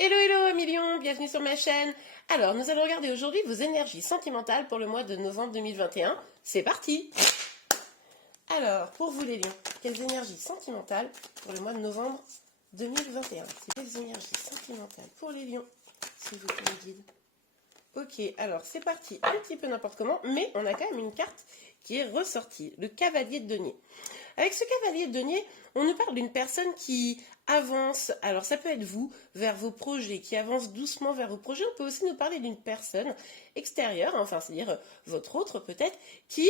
Hello hello millions, bienvenue sur ma chaîne. Alors nous allons regarder aujourd'hui vos énergies sentimentales pour le mois de novembre 2021. C'est parti. Alors pour vous les lions, quelles énergies sentimentales pour le mois de novembre 2021? C'est quelles énergies sentimentales pour les lions, s'il vous plaît guide? Ok, alors c'est parti, un petit peu n'importe comment, mais on a quand même une carte qui est ressortie, le cavalier de denier. Avec ce cavalier de denier, on nous parle d'une personne qui avance, alors ça peut être vous, vers vos projets, qui avance doucement vers vos projets. On peut aussi nous parler d'une personne extérieure, enfin c'est-à-dire votre autre peut-être, qui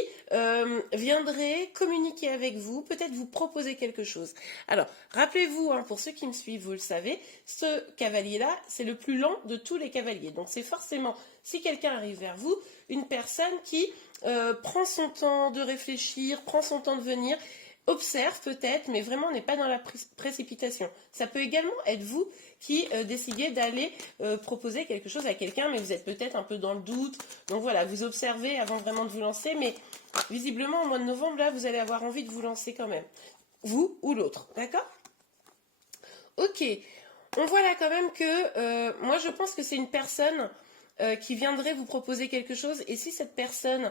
viendrait communiquer avec vous, peut-être vous proposer quelque chose. Alors, rappelez-vous, hein, pour ceux qui me suivent, vous le savez, ce cavalier-là, c'est le plus lent de tous les cavaliers. Donc c'est forcément, si quelqu'un arrive vers vous, une personne qui prend son temps de réfléchir, prend son temps de venir, observe peut-être, mais vraiment n'est pas dans la précipitation. Ça peut également être vous qui décidez d'aller proposer quelque chose à quelqu'un, mais vous êtes peut-être un peu dans le doute. Donc voilà, vous observez avant vraiment de vous lancer, mais visiblement au mois de novembre, là, vous allez avoir envie de vous lancer quand même. Vous ou l'autre, d'accord? Ok, on voit là quand même que moi je pense que c'est une personne qui viendrait vous proposer quelque chose, et si cette personne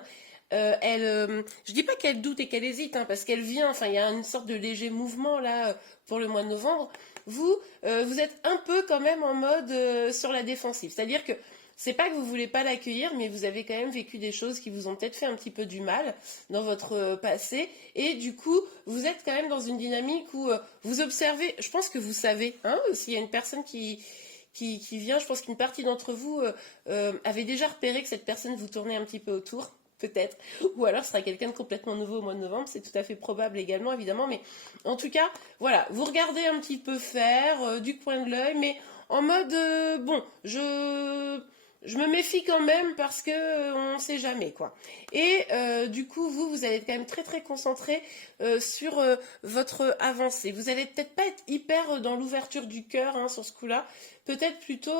je dis pas qu'elle doute et qu'elle hésite, hein, parce qu'elle vient, enfin il y a une sorte de léger mouvement là pour le mois de novembre. Vous êtes un peu quand même en mode sur la défensive, c'est-à-dire que c'est pas que vous voulez pas l'accueillir, mais vous avez quand même vécu des choses qui vous ont peut-être fait un petit peu du mal dans votre passé, et du coup vous êtes quand même dans une dynamique où vous observez. Je pense que vous savez, hein, s'il y a une personne qui vient, je pense qu'une partie d'entre vous avait déjà repéré que cette personne vous tournait un petit peu autour, peut-être, ou alors ce sera quelqu'un de complètement nouveau au mois de novembre, c'est tout à fait probable également, évidemment, mais en tout cas, voilà, vous regardez un petit peu faire, du coin de l'œil, mais en mode, bon, je me méfie quand même parce que on ne sait jamais, quoi. Et du coup, vous allez être quand même très très concentré sur votre avancée. Vous allez peut-être pas être hyper dans l'ouverture du cœur, hein, sur ce coup-là, peut-être plutôt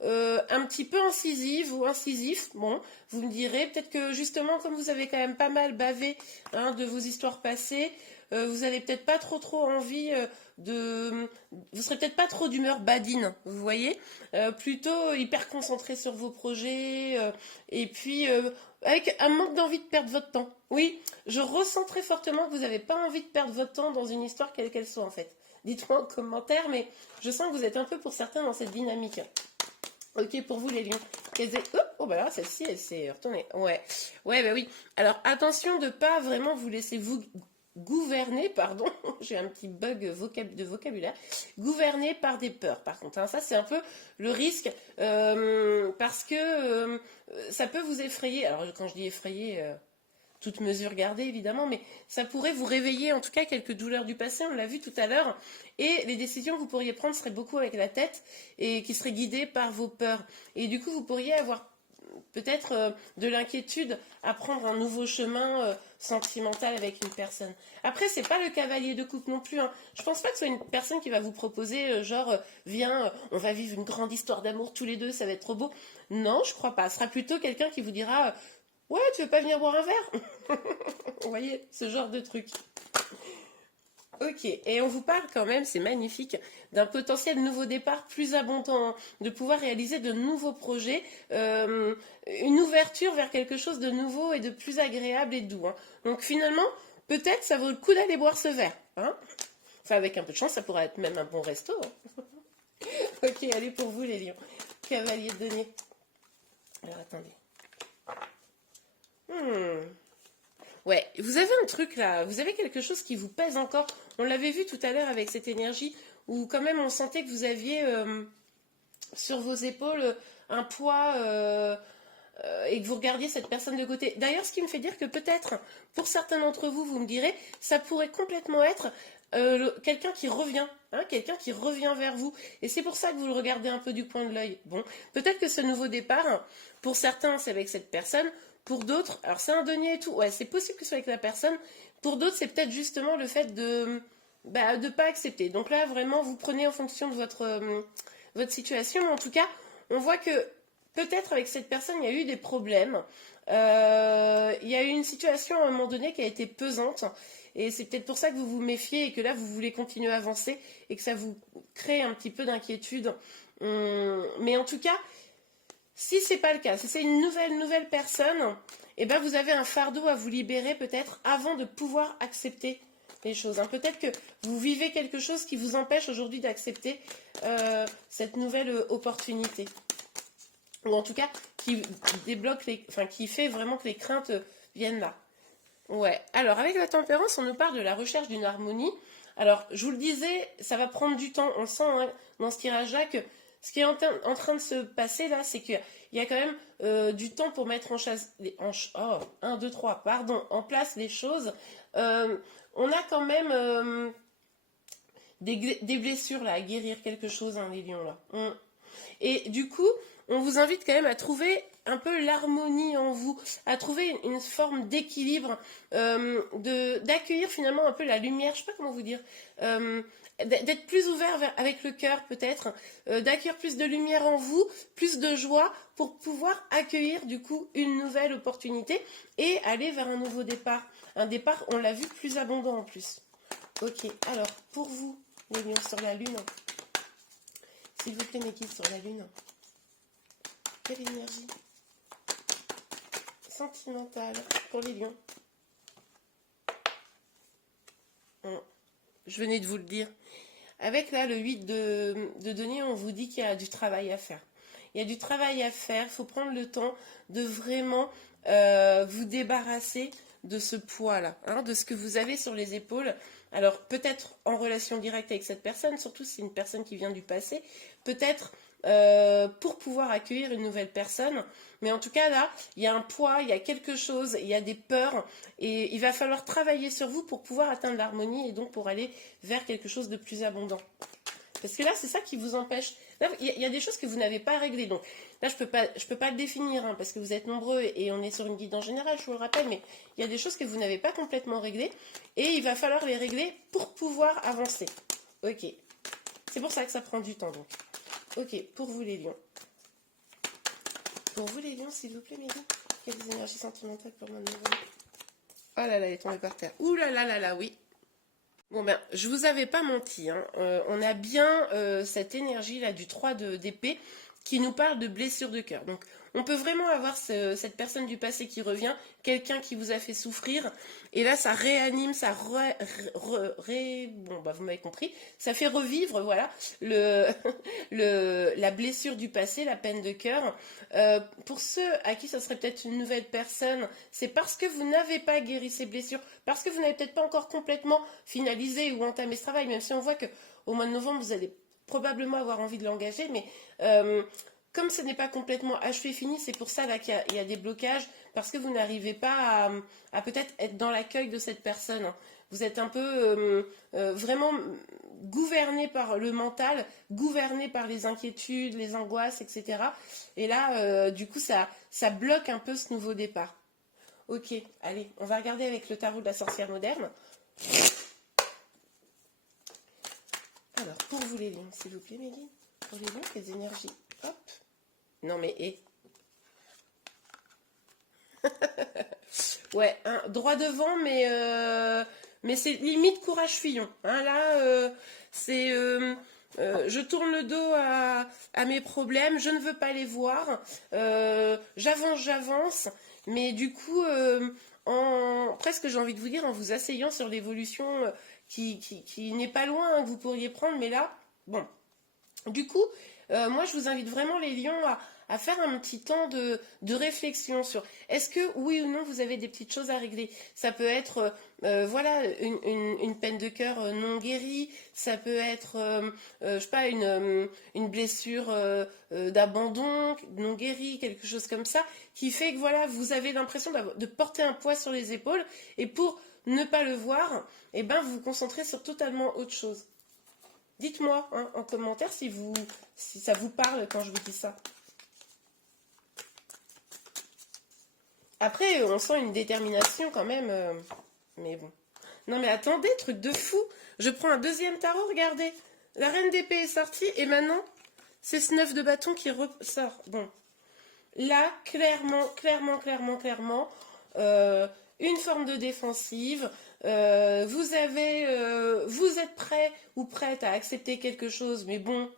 un petit peu incisive ou incisif. Bon, vous me direz, peut-être que justement, comme vous avez quand même pas mal bavé, hein, de vos histoires passées, vous avez peut-être pas trop envie vous serez peut-être pas trop d'humeur badine, vous voyez, plutôt hyper concentré sur vos projets, et puis avec un manque d'envie de perdre votre temps. Oui, je ressens très fortement que vous n'avez pas envie de perdre votre temps dans une histoire quelle qu'elle soit en fait. Dites-moi en commentaire, mais je sens que vous êtes un peu pour certains dans cette dynamique. Ok, pour vous les lions. Oh bah là, celle-ci, elle s'est retournée. Ouais, ouais, bah oui. Alors attention de pas vraiment vous laisser vous gouverner, pardon, j'ai un petit bug de vocabulaire, gouverner par des peurs, par contre, hein. Ça c'est un peu le risque, parce que ça peut vous effrayer. Alors quand je dis effrayer, toute mesure gardée évidemment, mais ça pourrait vous réveiller en tout cas quelques douleurs du passé, on l'a vu tout à l'heure, et les décisions que vous pourriez prendre seraient beaucoup avec la tête et qui seraient guidées par vos peurs. Et du coup, vous pourriez avoir peut-être de l'inquiétude à prendre un nouveau chemin sentimental avec une personne. Après, c'est pas le cavalier de coupe non plus, hein. Je pense pas que ce soit une personne qui va vous proposer genre viens, on va vivre une grande histoire d'amour tous les deux, ça va être trop beau. Non, je crois pas. Ce sera plutôt quelqu'un qui vous dira ouais, tu veux pas venir boire un verre? Vous voyez, ce genre de truc. Ok, et on vous parle quand même, c'est magnifique, d'un potentiel nouveau départ plus abondant, de pouvoir réaliser de nouveaux projets, une ouverture vers quelque chose de nouveau et de plus agréable et doux, hein. Donc finalement, peut-être ça vaut le coup d'aller boire ce verre, hein. Enfin, avec un peu de chance, ça pourrait être même un bon resto, hein. Ok, allez pour vous les lions. Cavalier de denier. Alors attendez. Ouais, vous avez un truc là, vous avez quelque chose qui vous pèse encore. On l'avait vu tout à l'heure avec cette énergie où quand même on sentait que vous aviez sur vos épaules un poids, et que vous regardiez cette personne de côté. D'ailleurs, ce qui me fait dire que peut-être, pour certains d'entre vous, vous me direz, ça pourrait complètement être quelqu'un qui revient, hein, quelqu'un qui revient vers vous. Et c'est pour ça que vous le regardez un peu du coin de l'œil. Bon, peut-être que ce nouveau départ, pour certains, c'est avec cette personne. Pour d'autres, alors c'est un denier et tout, ouais, c'est possible que ce soit avec la personne. Pour d'autres, c'est peut-être justement le fait de pas accepter. Donc là, vraiment, vous prenez en fonction de votre situation. Mais en tout cas, on voit que peut-être avec cette personne, il y a eu des problèmes. Il y a eu une situation à un moment donné qui a été pesante. et c'est peut-être pour ça que vous vous méfiez et que là vous voulez continuer à avancer et que ça vous crée un petit peu d'inquiétude. Mais en tout cas, si c'est pas le cas, si c'est une nouvelle personne, eh ben vous avez un fardeau à vous libérer peut-être avant de pouvoir accepter les choses. Hein. Peut-être que vous vivez quelque chose qui vous empêche aujourd'hui d'accepter cette nouvelle opportunité. Ou en tout cas, qui débloque qui fait vraiment que les craintes viennent là. Ouais. Alors, avec la tempérance, on nous parle de la recherche d'une harmonie. Alors, je vous le disais, ça va prendre du temps. On sent hein, dans ce tirage-là que ce qui est en train de se passer là, c'est qu'il y a quand même du temps pour mettre en place les choses. On a quand même des blessures là, à guérir quelque chose, hein, les lions là. Et du coup, on vous invite quand même à trouver un peu l'harmonie en vous, à trouver une forme d'équilibre, d'accueillir finalement un peu la lumière, je sais pas comment vous dire, d'être plus ouvert avec le cœur peut-être, d'accueillir plus de lumière en vous, plus de joie pour pouvoir accueillir du coup une nouvelle opportunité et aller vers un nouveau départ. Un départ, on l'a vu, plus abondant en plus. Ok, alors pour vous, les lions sur la lune, s'il vous plaît mes guides sur la lune, quelle énergie sentimentale pour les lions? Je venais de vous le dire. Avec là le 8 de denier, on vous dit qu'il y a du travail à faire. Il y a du travail à faire, il faut prendre le temps de vraiment vous débarrasser de ce poids-là, hein, de ce que vous avez sur les épaules. Alors peut-être en relation directe avec cette personne, surtout si c'est une personne qui vient du passé, peut-être pour pouvoir accueillir une nouvelle personne. Mais en tout cas là, il y a un poids, il y a quelque chose, il y a des peurs et il va falloir travailler sur vous pour pouvoir atteindre l'harmonie et donc pour aller vers quelque chose de plus abondant. Parce que là, c'est ça qui vous empêche. Là, il y a des choses que vous n'avez pas réglées. Donc là, je peux pas le définir hein, parce que vous êtes nombreux et on est sur une guide en général, je vous le rappelle, mais il y a des choses que vous n'avez pas complètement réglées et il va falloir les régler pour pouvoir avancer. Ok. C'est pour ça que ça prend du temps donc. Ok, pour vous les lions. Pour vous les lions, s'il vous plaît, Mélanie. Quelles énergies sentimentales pour moi de novembre? Oh là là, elle est tombée par terre. Ouh là là là là, oui. Bon ben, je vous avais pas menti, hein. On a bien cette énergie là du 3 d'épée qui nous parle de blessure de cœur. Donc on peut vraiment avoir cette personne du passé qui revient, quelqu'un qui vous a fait souffrir, et là ça réanime, ça bon bah vous m'avez compris, ça fait revivre voilà la blessure du passé, la peine de cœur. Pour ceux à qui ça serait peut-être une nouvelle personne, c'est parce que vous n'avez pas guéri ces blessures, parce que vous n'avez peut-être pas encore complètement finalisé ou entamé ce travail, même si on voit que au mois de novembre vous allez probablement avoir envie de l'engager, mais comme ce n'est pas complètement achevé, fini, c'est pour ça là qu'il y a des blocages, parce que vous n'arrivez pas à peut-être être dans l'accueil de cette personne. Vous êtes un peu vraiment gouverné par le mental, gouverné par les inquiétudes, les angoisses, etc. Et là, du coup, ça bloque un peu ce nouveau départ. Ok, allez, on va regarder avec le tarot de la sorcière moderne. Alors, pour vous les lions, s'il vous plaît, Méline. Pour les lions, les énergies. Hop. Non, mais hé. Ouais, hein, droit devant, mais c'est limite courage fillon. Hein, là, c'est... je tourne le dos à mes problèmes, je ne veux pas les voir. J'avance. Mais du coup, presque j'ai envie de vous dire, en vous asseyant sur l'évolution qui n'est pas loin, hein, que vous pourriez prendre, mais là, bon. Du coup, moi je vous invite vraiment les lions à faire un petit temps de réflexion sur est-ce que oui ou non vous avez des petites choses à régler. Ça peut être voilà une peine de cœur non guérie, ça peut être je sais pas une blessure d'abandon non guérie, quelque chose comme ça, qui fait que voilà vous avez l'impression de porter un poids sur les épaules et pour ne pas le voir, eh ben vous vous concentrez sur totalement autre chose. Dites-moi hein, en commentaire si ça vous parle quand je vous dis ça. Après, on sent une détermination quand même. Mais bon. Non mais attendez, truc de fou. Je prends un deuxième tarot, regardez. La reine d'épée est sortie et maintenant, c'est ce 9 de bâton qui ressort. Bon. Là, clairement, une forme de défensive. Vous êtes prêt ou prête à accepter quelque chose, mais bon,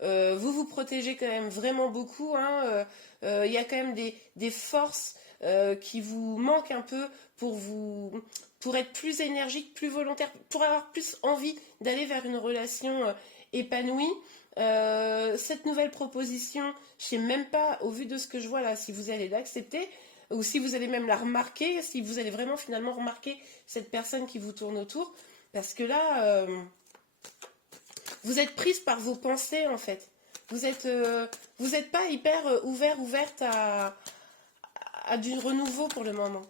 vous vous protégez quand même vraiment beaucoup, hein. Il y a quand même des forces qui vous manquent un peu pour être plus énergique, plus volontaire, pour avoir plus envie d'aller vers une relation épanouie. Cette nouvelle proposition, je ne sais même pas, au vu de ce que je vois là, si vous allez l'accepter ou si vous allez même la remarquer, si vous allez vraiment finalement remarquer cette personne qui vous tourne autour, parce que là, vous êtes prise par vos pensées en fait. Vous êtes pas hyper ouverte à du renouveau pour le moment.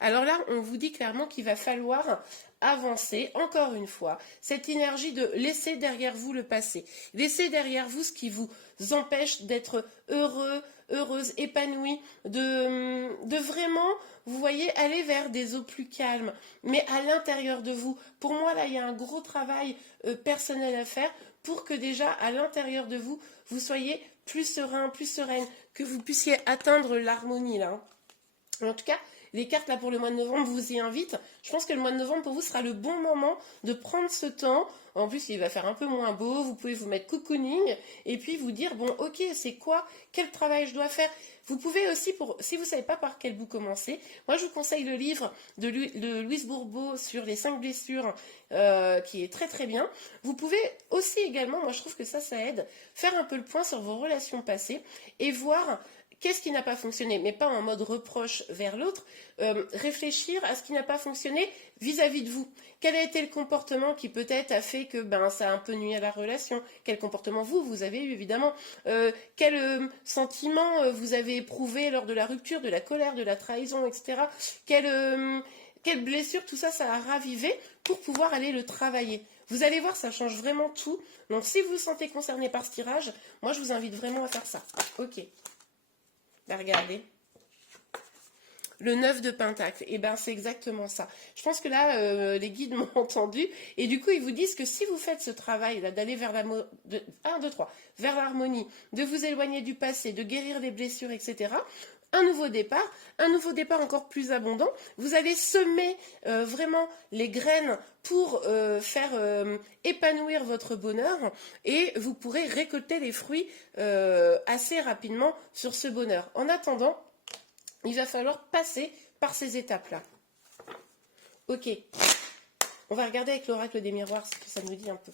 Alors là, on vous dit clairement qu'il va falloir avancer, encore une fois, cette énergie de laisser derrière vous le passé. Laisser derrière vous ce qui vous empêche d'être heureux, heureuse, épanouie, de vraiment, vous voyez, aller vers des eaux plus calmes, mais à l'intérieur de vous. Pour moi, là, il y a un gros travail personnel à faire pour que déjà, à l'intérieur de vous, vous soyez plus serein, plus sereine, que vous puissiez atteindre l'harmonie, là. En tout cas, les cartes là pour le mois de novembre vous y invitent. Je pense que le mois de novembre pour vous sera le bon moment de prendre ce temps. En plus, il va faire un peu moins beau. Vous pouvez vous mettre cocooning et puis vous dire bon, ok, c'est quoi, quel travail je dois faire. Vous pouvez aussi, si vous ne savez pas par quel bout commencer, moi je vous conseille le livre de Louise Bourbeau sur les 5 blessures qui est très très bien. Vous pouvez aussi également, moi je trouve que ça aide, faire un peu le point sur vos relations passées et voir qu'est-ce qui n'a pas fonctionné, mais pas en mode reproche vers l'autre, réfléchir à ce qui n'a pas fonctionné vis-à-vis de vous. Quel a été le comportement qui peut-être a fait que ça a un peu nuit à la relation? Quel comportement vous avez eu évidemment? Quel sentiment vous avez éprouvé lors de la rupture, de la colère, de la trahison, etc. Quelle blessure, tout ça a ravivé pour pouvoir aller le travailler. Vous allez voir, ça change vraiment tout. Donc si vous vous sentez concerné par ce tirage, moi je vous invite vraiment à faire ça. Ok. Bah, regardez. Le 9 de Pentacle, et ben c'est exactement ça. Je pense que là, les guides m'ont entendu, et du coup, ils vous disent que si vous faites ce travail là, d'aller vers vers l'harmonie, de vous éloigner du passé, de guérir les blessures, etc., un nouveau départ encore plus abondant. Vous allez semer vraiment les graines pour faire épanouir votre bonheur et vous pourrez récolter les fruits assez rapidement sur ce bonheur. En attendant, il va falloir passer par ces étapes-là. Ok, on va regarder avec l'oracle des miroirs ce que ça nous dit un peu.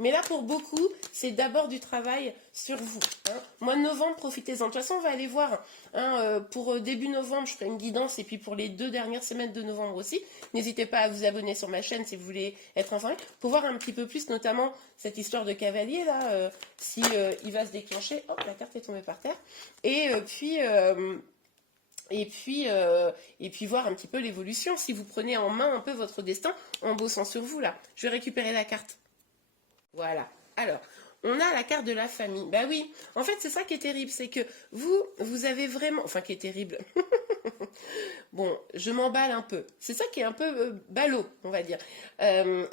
Mais là, pour beaucoup, c'est d'abord du travail sur vous. Hein. Mois de novembre, profitez-en. De toute façon, on va aller voir. Hein, pour début novembre, je ferai une guidance. Et puis pour les 2 dernières semaines de novembre aussi. N'hésitez pas à vous abonner sur ma chaîne si vous voulez être informé. Pour voir un petit peu plus, notamment cette histoire de cavalier, là. Si il va se déclencher. Hop, la carte est tombée par terre. Et puis voir un petit peu l'évolution. Si vous prenez en main un peu votre destin en bossant sur vous, là. Je vais récupérer la carte. Voilà. Alors, on a la carte de la famille. Bah oui, en fait, c'est ça qui est terrible, c'est que vous avez vraiment... Enfin, qui est terrible. Bon, je m'emballe un peu. C'est ça qui est un peu ballot, on va dire.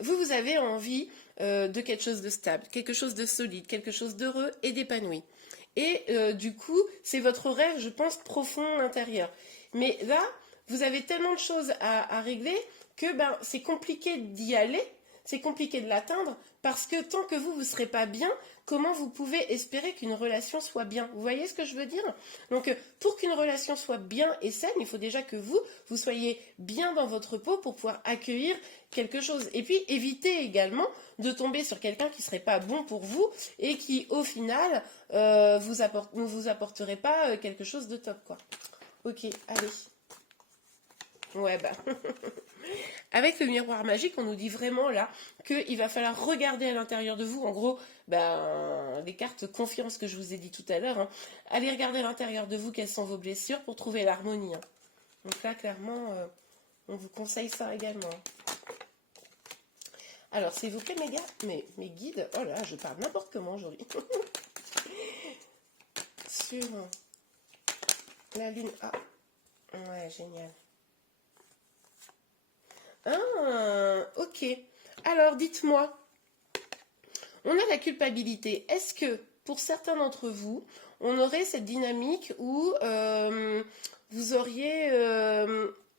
Vous avez envie de quelque chose de stable, quelque chose de solide, quelque chose d'heureux et d'épanoui. Et du coup, c'est votre rêve, je pense, profond intérieur. Mais là, vous avez tellement de choses à régler que c'est compliqué d'y aller. C'est compliqué de l'atteindre parce que tant que vous ne serez pas bien, comment vous pouvez espérer qu'une relation soit bien? Vous voyez ce que je veux dire? Donc, pour qu'une relation soit bien et saine, il faut déjà que vous soyez bien dans votre peau pour pouvoir accueillir quelque chose. Et puis, évitez également de tomber sur quelqu'un qui ne serait pas bon pour vous et qui, au final, ne vous apporterait pas quelque chose de top, quoi. Ok, allez. Ouais, avec le miroir magique, on nous dit vraiment là qu'il va falloir regarder à l'intérieur de vous. En gros, les cartes confiance que je vous ai dit tout à l'heure. Hein. Allez regarder à l'intérieur de vous quelles sont vos blessures pour trouver l'harmonie. Hein. Donc là, clairement, on vous conseille ça également. Alors, s'il vous plaît, mes guides. Oh là, je parle n'importe comment aujourd'hui. Sur la lune. Ah, ouais, génial. Ah, ok. Alors, dites-moi, on a la culpabilité. Est-ce que, pour certains d'entre vous, on aurait cette dynamique où vous auriez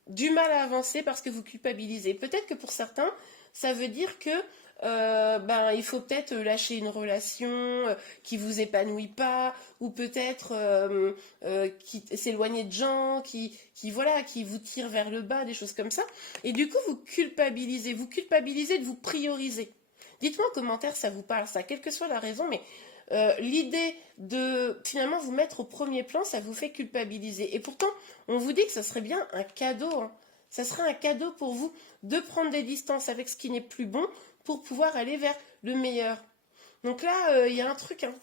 du mal à avancer parce que vous culpabilisez. Peut-être que pour certains, ça veut dire que il faut peut-être lâcher une relation qui vous épanouit pas, ou peut-être s'éloigner de gens voilà, qui vous tirent vers le bas, des choses comme ça. Et du coup, vous culpabilisez de vous prioriser. Dites-moi en commentaire, ça vous parle, ça, quelle que soit la raison, mais l'idée de finalement vous mettre au premier plan, ça vous fait culpabiliser. Et pourtant, on vous dit que ça serait bien un cadeau, hein. Ça serait un cadeau pour vous de prendre des distances avec ce qui n'est plus bon pour pouvoir aller vers le meilleur. Donc là, il y a un truc, hein.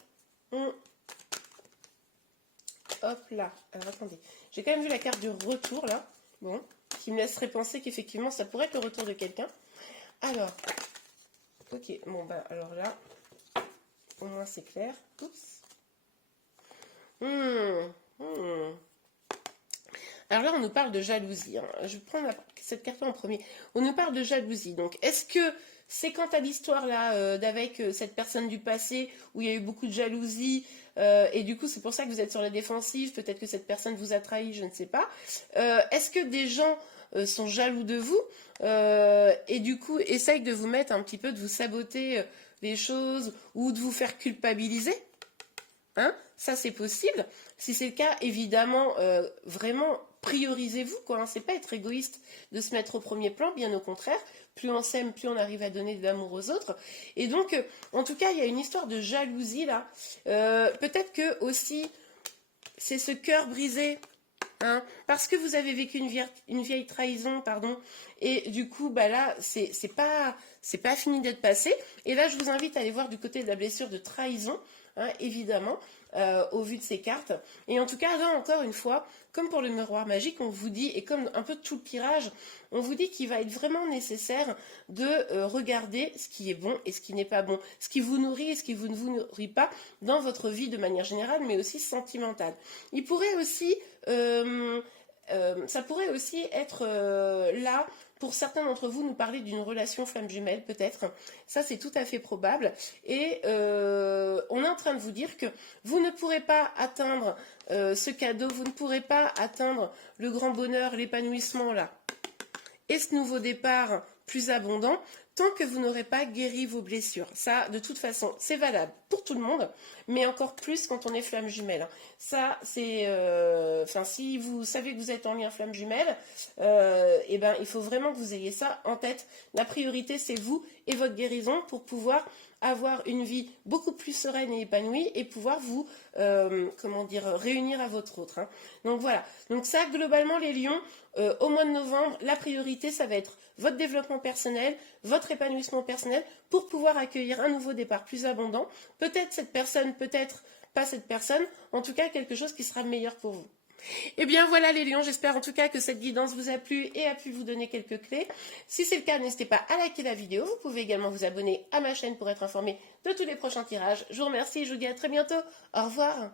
Hop là. Alors attendez, j'ai quand même vu la carte du retour là. Bon, qui me laisserait penser qu'effectivement ça pourrait être le retour de quelqu'un. Alors, ok, bon bah alors là, au moins c'est clair. Oups. Alors là, on nous parle de jalousie, hein. Je vais prendre cette carte-là en premier. On nous parle de jalousie. Donc, est-ce que c'est quant à l'histoire là d'avec cette personne du passé où il y a eu beaucoup de jalousie et du coup, c'est pour ça que vous êtes sur la défensive. Peut-être que cette personne vous a trahi, je ne sais pas. Est-ce que des gens sont jaloux de vous et du coup essayent de vous mettre un petit peu, de vous saboter les choses ou de vous faire culpabiliser? Hein, ça c'est possible. Si c'est le cas, évidemment, vraiment priorisez-vous, quoi, hein. C'est pas être égoïste de se mettre au premier plan, bien au contraire. Plus on s'aime, plus on arrive à donner de l'amour aux autres. Et donc, en tout cas, il y a une histoire de jalousie là. Peut-être que aussi, c'est ce cœur brisé. Hein, parce que vous avez vécu une vieille trahison, pardon, et du coup, bah là, c'est pas fini d'être passé. Et là, je vous invite à aller voir du côté de la blessure de trahison, hein, évidemment, au vu de ces cartes. Et en tout cas, là, encore une fois, comme pour le miroir magique, on vous dit, et comme un peu tout le tirage, on vous dit qu'il va être vraiment nécessaire de regarder ce qui est bon et ce qui n'est pas bon, ce qui vous nourrit et ce qui ne vous nourrit pas dans votre vie de manière générale, mais aussi sentimentale. Il pourrait aussi... ça pourrait aussi être là, pour certains d'entre vous, nous parler d'une relation flamme jumelle, peut-être. Ça, c'est tout à fait probable. Et on est en train de vous dire que vous ne pourrez pas atteindre ce cadeau, vous ne pourrez pas atteindre le grand bonheur, l'épanouissement, là, et ce nouveau départ plus abondant, tant que vous n'aurez pas guéri vos blessures. Ça, de toute façon, c'est valable pour tout le monde, mais encore plus quand on est flamme jumelle. Ça, c'est... si vous savez que vous êtes en lien flamme jumelle, il faut vraiment que vous ayez ça en tête. La priorité, c'est vous et votre guérison pour pouvoir avoir une vie beaucoup plus sereine et épanouie et pouvoir vous, réunir à votre autre. Hein. Donc voilà. Donc ça, globalement, les lions, au mois de novembre, la priorité, ça va être votre développement personnel, votre épanouissement personnel pour pouvoir accueillir un nouveau départ plus abondant. Peut-être cette personne, peut-être pas cette personne, en tout cas quelque chose qui sera meilleur pour vous. Et bien voilà les lions, j'espère en tout cas que cette guidance vous a plu et a pu vous donner quelques clés. Si c'est le cas, n'hésitez pas à liker la vidéo. Vous pouvez également vous abonner à ma chaîne pour être informé de tous les prochains tirages. Je vous remercie et je vous dis à très bientôt. Au revoir.